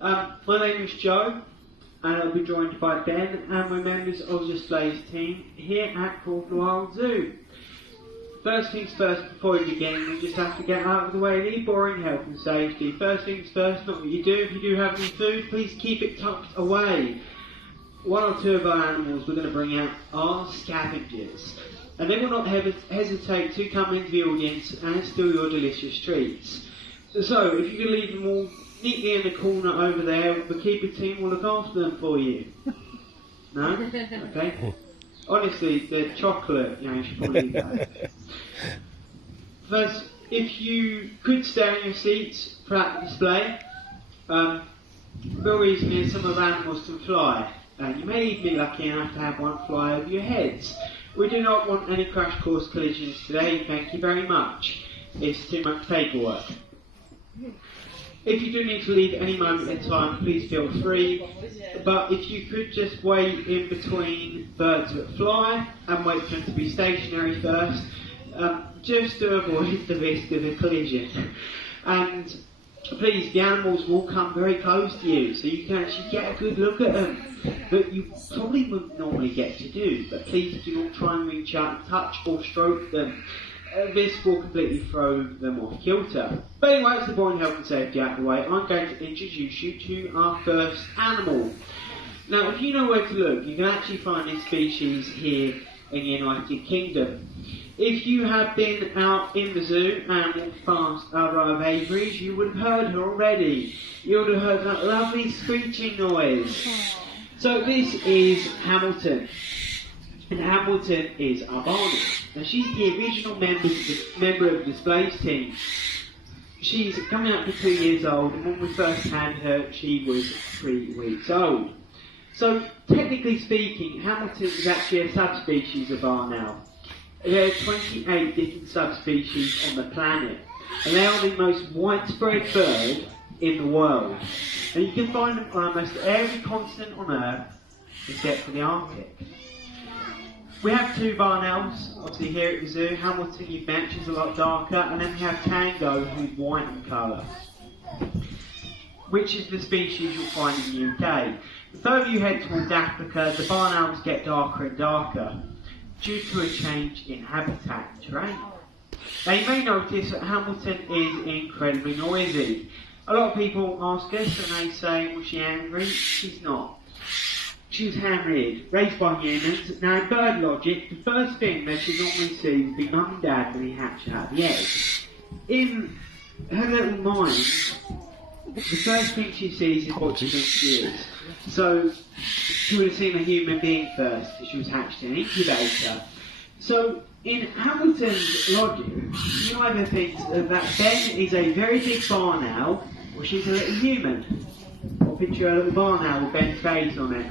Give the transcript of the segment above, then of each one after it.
My name is Joe, and I'll be joined by Ben, and we're members of the Displays team here at Crawford Wild Zoo. First things first, before we begin, we just have to get out of the way the boring health and safety. First things first, not what you do. If you do have any food, please keep it tucked away. One or two of our animals we're going to bring out are scavengers, and they will not hesitate to come into the audience and steal your delicious treats. So, if you can leave them all neatly in the corner over there, the keeper team will look after them for you. No? Okay. Honestly, the chocolate, you should probably leave that. First, if you could stay on your seats throughout the display, the reason is some of the animals can fly, and you may even be lucky enough to have one fly over your heads. We do not want any crash course collisions today, thank you very much. It's too much paperwork. If you do need to leave at any moment in time, please feel free. But if you could just wait in between birds that fly and wait for them to be stationary first, just to avoid the risk of a collision. And please, the animals will come very close to you, so you can actually get a good look at them that you probably wouldn't normally get to do. But please do not try and reach out and touch or stroke them. This will completely throw them off kilter. But anyway, it's the boring health and safety out of the way. I'm going to introduce you to our first animal. Now, if you know where to look, you can actually find this species here in the United Kingdom. If you have been out in the zoo and walked past our row of aviaries, you would have heard her already. You would have heard that lovely screeching noise. So this is Hamilton. And Hamilton is our Barney. Now she's the original member of the Displays team. She's coming up to 2 years old, and when we first had her, she was 3 weeks old. So, technically speaking, Hamilton is actually a subspecies of Barnell. There are 28 different subspecies on the planet, and they are the most widespread bird in the world. And you can find them on almost every continent on Earth, except for the Arctic. We have two Barnells, obviously here at the zoo. Hamilton, you've met, she's a lot darker, and then we have Tango, who's white in colour, which is the species you'll find in the UK. The further you head towards Africa, the Barnells get darker and darker, due to a change in habitat and terrain. Now you may notice that Hamilton is incredibly noisy. A lot of people ask us and they say, was she angry? She's not. She was hand-reared, raised by humans. Now in bird logic, the first thing that she normally sees would be mum and dad when he hatch out of the egg. In her little mind, the first thing she sees is what she thinks she is. So she would have seen a human being first, because she was hatched in an incubator. So in Hamilton's logic, she either thinks that Ben is a very big barn owl, or she's a little human. Or picture a little barn owl with Ben's face on it.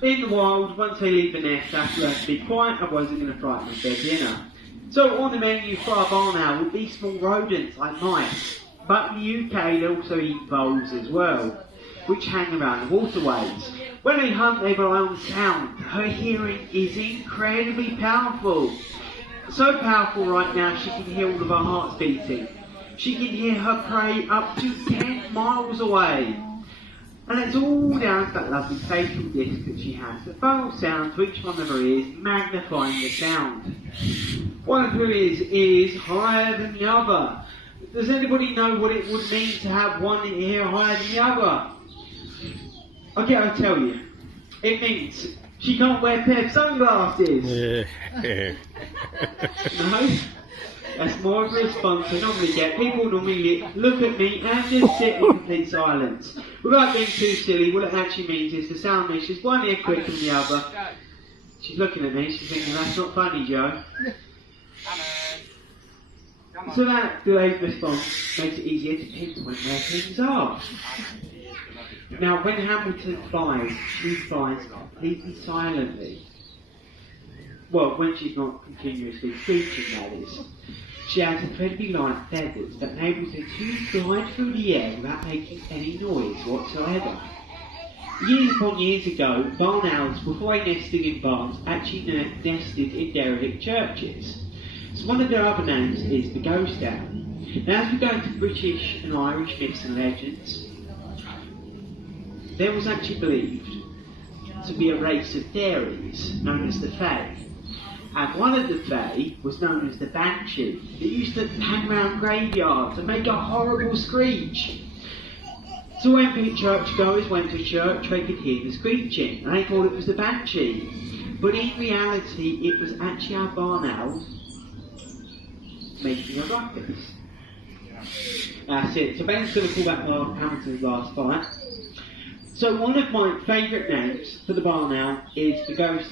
In the wild, once they leave the nest, they have to learn to be quiet, otherwise they're going to frighten them for their dinner. So on the menu for our barn owl would be small rodents like mice. But in the UK they also eat voles as well, which hang around the waterways. When they hunt, they rely on sound. Her hearing is incredibly powerful. So powerful right now she can hear all of her hearts beating. She can hear her prey up to 10 miles away. And it's all down to that lovely facial disc that she has. The phonal sound to each one of her ears, magnifying the sound. One of her ears is higher than the other. Does anybody know what it would mean to have one ear higher than the other? Okay, I'll tell you. It means she can't wear a pair of sunglasses. No? That's more of a response I normally get. People normally look at me and just sit in complete silence. Without being too silly, what it actually means is the sound means she's one ear quicker than the other. She's looking at me, she's thinking, that's not funny, Joe. So that delayed response makes it easier to pinpoint where things are. Now, when Hamilton flies, she flies completely silently. Well, when she's not continuously screeching, that is. She has incredibly light feathers that enables her to glide through the air without making any noise whatsoever. Years upon years ago, barn owls, before they nested in barns, actually nested in derelict churches. So one of their other names is the Ghost Owl. Now as we go into British and Irish myths and legends, there was actually believed to be a race of fairies known as the Fae. And one of the Fae was known as the Banshee. They used to hang around graveyards and make a horrible screech. So when churchgoers went to church, they could hear the screeching, and they thought it was the Banshee. But in reality, it was actually our barn owl making a ruckus. That's it. So Ben's going to call that one Hamilton's last fight. So one of my favourite names for the barn owl is the Ghost Owl.